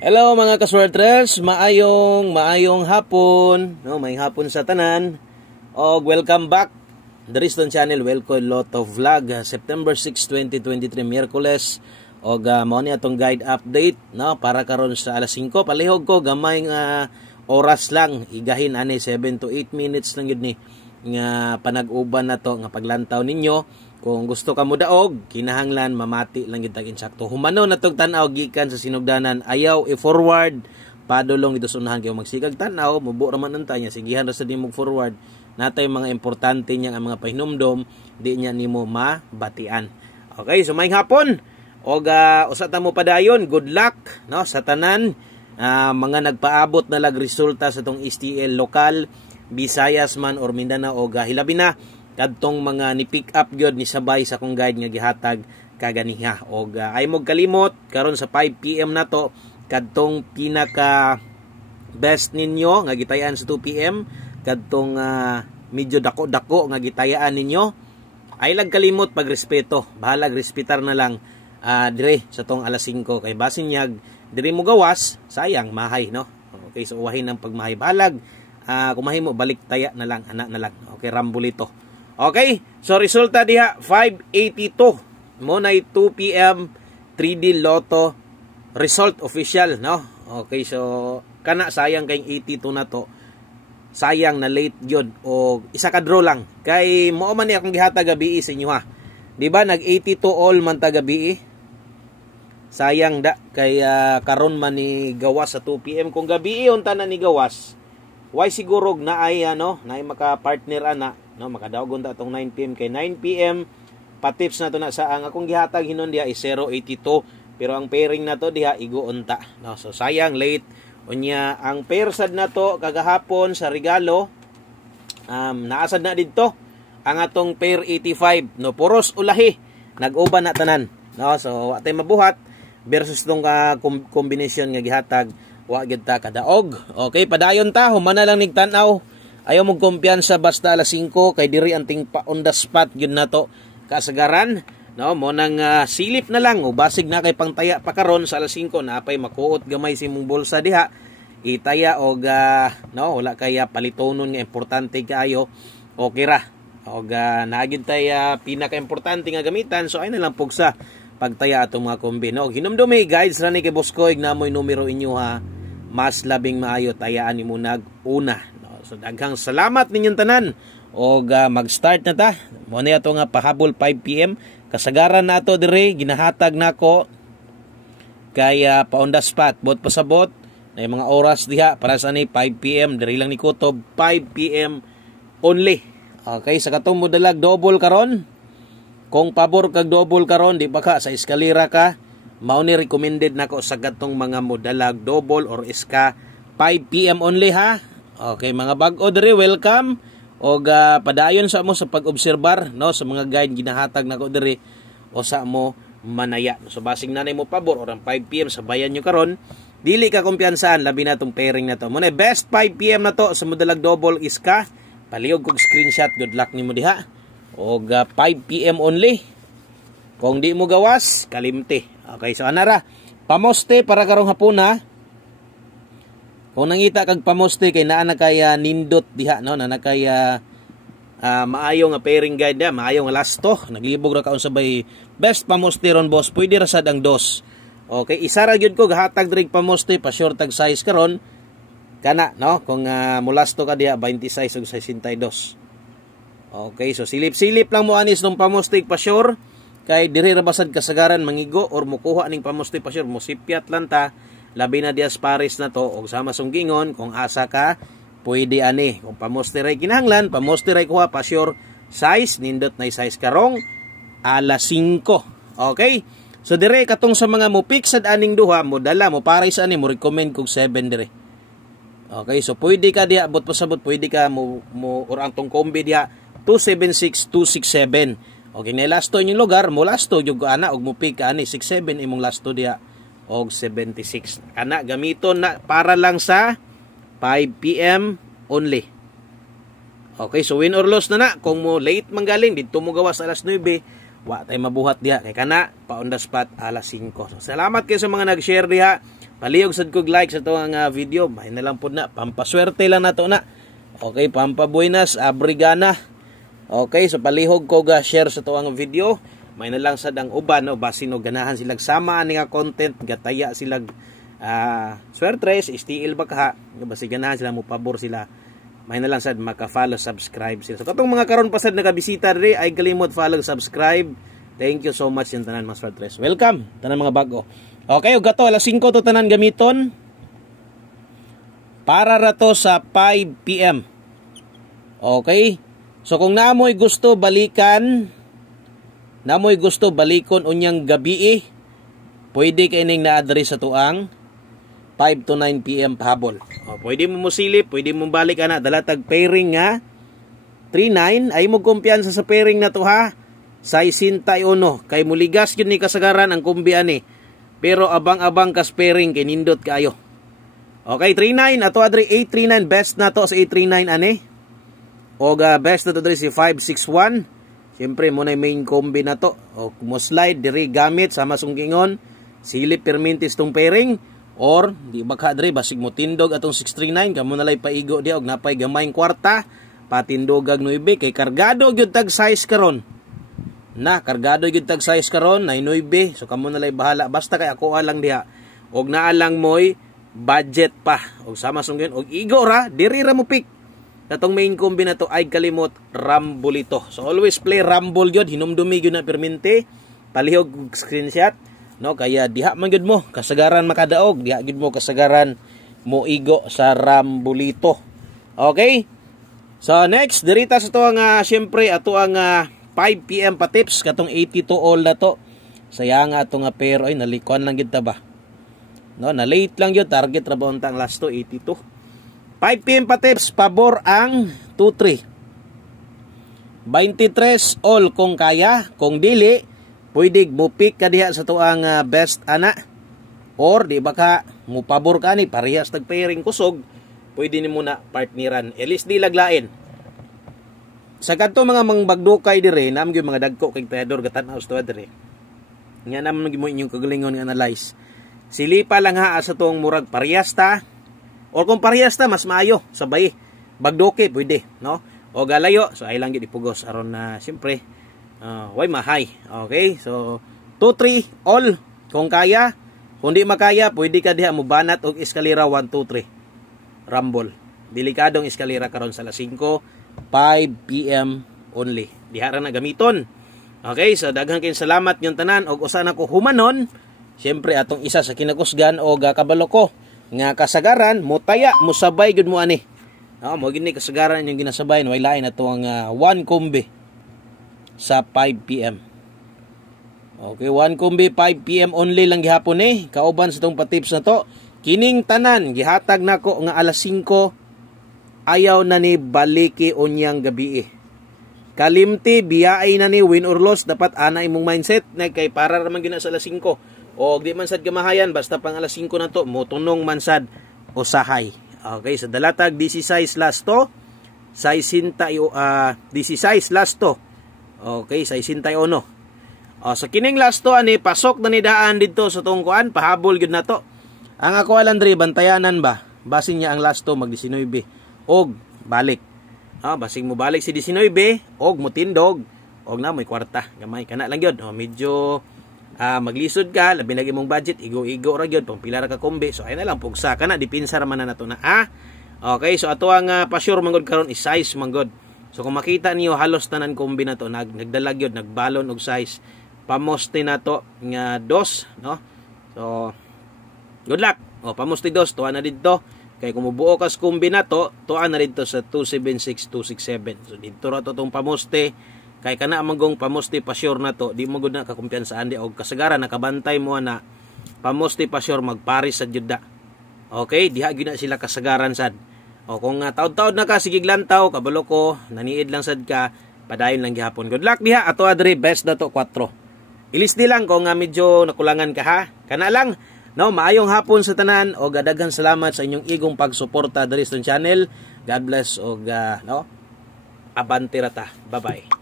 Hello mga kaswertres, maayong hapon, no, may hapon sa tanan. Og welcome back diri sa channel Welco Lotto Vlog. September 6, 2023 Miyerkules. Og mao ni atong guide update, no, para karon sa alas 5. Palihog ko gamay nga oras lang, igahin ani 7 to 8 minutes lang gid ni nga panag-uban na to nga paglantaw ninyo. Kung gusto ka mo daog, kinahanglan mamati lang gid tag insakto. Humano na tong tan-aw gikan sa sinugdanan, ayaw i-forward, padulong ito sunahan kayo magsigag tan-aw, mubo ra man unta nya, sigihan ra sa di mo forward. Natay mga importante niya ang mga pahinumdom, di niya nimo mabatian. Okay, so maayong hapon. Og usa ta mo padayon, good luck, no, sa tanan mga nagpaabot na lag resulta sa tong STL lokal, Visayas man or Mindanao og hilabi na kadtong mga ni pick up gyud ni sabay sa kong guide nga gihatag kaganiha. Og ay mo kalimot karon sa 5 PM na to kadtong pinaka best ninyo nga gitayaan sa 2 PM, kadtong medyo dako-dako nga gitayaan ninyo. Ay lag kalimot pagrespeto, bahalag respetar na lang dire sa tong alas 5 kay basin nyag dire mo gawas, sayang mahay, no. Okay, so uwahin ang pagmahay, bahalag kumahi mo balik taya na lang, anak na lang. Okay, rambulito. Okay, so resulta diha 582 mo na 2 PM 3D Lotto result official, no. Okay, so kana sayang kay 82 na to, sayang na late gyud o isa ka draw lang kay mao man ni akong gihatag gabi sa inyo, ha. Di ba nag 82 all man ta gabi, sayang da kay karon man ni gawas sa 2 PM. Kung gabi unta na ni gawas, why siguro na ay na ay maka partner ana, no, makadaogon ta tong 9 PM kay 9 PM pa-tips na to na sa ang akong gihatag hinon diha is 082, pero ang pairing na to diha igo unta, no. So sayang late unya ang pair sad na to kagahapon sa regalo, naasad na didto ang atong pair 85, no, puros ulahi nag-uban na tanan, no. So wa tay mabuhat versus tong combination nga gihatag, wa gyud ta kadaog. Okay, padayon ta, humana lang nig tan-aw. Ayaw mong kumpiyansa basta alas 5 kay diri anting pa on the spot gyud nato kasagaran, no. Mo nang silip na lang o basig na kay pangtaya pa karon sa alas 5 na apay makuot gamay si mong bulsa diha itaya og no, wala kaya palitonon nga importante kaayo. Okay ra og naagid tay pinaka importante nga gamitan, so ay na lang pugsa pagtaya atong mga kombi, no. Hinumdumi guys, rani kay Boskoy na mo'y numero inyo, ha. Mas labing maayo tayaan nimo nag-una, no. So daghang salamat ninyong tanan og mag-start na ta. Mo ni ato nga pahabol 5 PM kasagaran nato dire ginahatag nako kaya pa on the spot bot pasabot na mga oras diha para sa ni 5 PM dire lang ni kutob 5 PM only. Okay, sa katong modalag double karon, kung pabor kag double karon di ba ka sa eskalera ka, mao ni recommended nako sa gatong mga modalag double or iska 5 PM only, ha. Okay, mga bag-o diri welcome og padayon sa mo sa pag-obserbar, no, sa mga guide ginahatag nako diri o sa mo manaya. So basing nanay mo pabor orang 5 PM sabayan nyo karon, dili ka kumpiyansaan labi na tong pairing na to. Mo na best 5 PM na to sa modalag double iska. Palihog kog screenshot, good luck nimo diha. Og 5 PM only. Kung di mo gawas, kalimti. Okay, so anara, pamoste para karong hapon, ha. Kung nangita kag pamoste kay naa na kaya nindot diha, no, na kaya maayo nga pairing guide da, maayo nga lasto, naglibog ra kaon sabay best pamoste ron, boss. Pwede ra sad ang dos. Okay, isa ra gyud ko gahatag diri pamoste pa short tag size karon kana, no, kung mulasto ka diha 26 ug 62. Okay, so silip-silip lang mo anis nung pamostig pa sure kay diri ra basad kasagaran mangigo or mukuha ning pamostig pa sure mo sipyat lang ta, labi na dias pares na to og sama sunggingon kung asa ka pwede ani. Kung pamoste ray kinahanglan, pamoste ray kuha pa sure size, nindot na size karong alas 5. Okay, so dire katong sa mga mo pick sad aning duha mo dala mo pares ani mo recommend kog 7 dire. Okay, so pwede ka diha bot pasabot, pwede ka mo or ang tong kombi diha 276 267. Okay, na lasto yung lugar mo lasto yung ana og mo pick ani 67 imong lasto diha og 76. Kana gamiton na para lang sa 5 PM only. Okay, so win or loss na kung mo late manggaling didto mo gawas alas 9, wa tay mabuhat diha kay kana pa on the spot alas 5. So salamat kay sa mga nag-share diha Palihog sad kog like sa tuwang video. May na lang po na. Pampaswerte lang na to na. Okay, pampabuenas, abrigana. Okay, so palihog kog share sa tuwang video. May na lang sad ang uban, no? Basin o ganahan silang sama ani nga content. Gataya silang swertres, STL ba ka? Basi ganahan sila mo pabor sila. May na lang sad maka-follow, subscribe sila. So katong mga karon pa sad nakabisita diri ay kalimot follow, subscribe. Thank you so much yung tanan mga swertres. Welcome tanan mga bago. Okay, ug gato alas 5 to tanan gamiton. Para rato sa 5 PM. Okay? So kung namoy gusto balikon unyang gabi, pwede kaining na-address sa tuang 5 to 9 PM pahabol. O, pwede mo musilip, pwede mo balik ana dalatag pairing nga 39 ay mo kumpiyansa sa pairing na to ha. 61 kay muligas yun ni kasagaran ang kumbi ani. Pero abang-abang kas pairing kay nindot kaayo. Okay, 39 ato adri 839 best na to sa 839 ani. O best na to diri si 561. Siyempre mo na main combi na to. O mo slide diri gamit sama sungkingon silip permintis tong pairing. Or di baka dre basig mo tindog atong 639 kamo nalay paigo di og napay gamayng kwarta patindogag 9 kay kargado gyud tag size karon. Kargado gyud tag size karon na 9 so kamo nalay bahala basta kay ako alang diha og naa lang moy budget pa og sama sunggen og igo ra diri ra mo pick. Katong main combi na to ay kalimot Rambulito. So always play Rumble gyud hinumdumi gyud na permente palihog screenshot. No, kaya diha man gyud mo kasagaran makadaog, diha gyud mo kasagaran mo igo sa Rambulito. Okay? So next dirita sa to ang syempre ato ang 5 PM pa tips katong 82 all na to. Sayang nga ato nga pero ay nalikuan lang gyud ta ba. No, na late lang gyud target ra ba unta ang last to 82. 5 PM pa tips pabor ang 23. 23 all kung kaya, kung dili pwede mo pick ka diha sa tuang best ana or di ba ka mo pabor ka ni parehas tag pairing kusog pwede ni muna partneran at least di laglain sa kadto mga mangbagdukay dire nam gyud mga dagko kay tayador gatan house to dire nya nam mo inyong kagalingon nga analyze silipa lang ha sa tuong murag parehas ta or kung parehas ta mas maayo sabay bagduke pwede no o galayo so ay lang gyud ipugos aron na siyempre why mahay. Okay? So 2-3 all kung kaya. Kung di makaya, pwede ka diha mo banat og eskalera 1-2-3. Rumble. Delikadong eskalera karon sa alas 5 PM only. Diha ra na gamiton. Okay, so daghang kay salamat yung tanan og usa na ko humanon. Syempre atong isa sa kinakusgan og kabalo ko nga kasagaran mutaya musabay gud mo ani. Mo gini kasagaran yung ginasabayan way lain ato ang 1 kombi sa 5 PM. Okay, 1 kombi 5 PM only lang gihapon kauban sa tong patips na to. Kining tanan gihatag nako nga alas 5 ayaw na ni baliki unyang gabi. Kalimti biyaay na ni win or loss dapat ana imong mindset na kay para raman gina sa alas 5 o di man sad gamahayan basta pang alas 5 na to motunong man sad usahay. Okay, sa dalatag 16 last to 16 last to. Okay, 61. So kining last to ani pasok na ni daan dito sa tungkuan pahabol gyud na to. Ang ako alandri bantayanan ba? Basin niya ang last to mag 19 og balik. Basing mo balik si 19 og motindog og na may kwarta. Gamay kana lang gyud. Medyo maglisod ka, labi na imong budget, igo-igo ra gyud pang pila ra ka kombi. So ay na lang pugsa kana dipinsa ra man na nato na. Okay, so ato ang pa-sure manggod karon is size manggod. So kung makita niyo halos tanan kombi na to nagdalag yun, nagbalon og size. Pamoste na to nga 2, no? So good luck. Pamoste 2 tuwa na dito. Kay kung mubuo kas kombi na to, tuwa na dito sa 276 267. So dito ra to tong pamoste. Kay kana manggong pamoste pa sure na to, di mo gud na kakumpiyansaan di og kasagaran nakabantay mo na pamoste pa sure magparis sa jud da. Okay, diha gyud na sila kasagaran sad. O kung taud-taud na ka, sige lantaw, kabalo ko, naniid lang sad ka, padayon lang gihapon. Good luck diha, ato adre, best na to, 4. Ilis di lang kung medyo nakulangan ka ha. Kana lang, no, maayong hapon sa tanan, o gadaghan salamat sa inyong igong pagsuporta diri sa channel. God bless, o abante rata. Bye-bye.